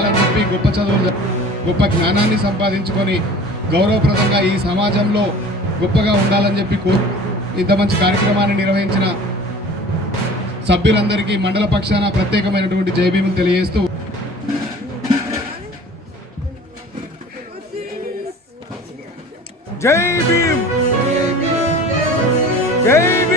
ఉండాలని చెప్పి గొప్ప చదువులు గొప్ప జ్ఞానాన్ని సంపాదించుకొని గౌరవప్రదంగా ఈ సమాజంలో గొప్పగా ఉండాలని చెప్పి ఇంత మంచి కార్యక్రమాన్ని నిర్వహించిన సభ్యులందరికీ మండల పక్షాన ప్రత్యేకమైనటువంటి జై భీములు తెలియజేస్తూ జై భీమ్ జై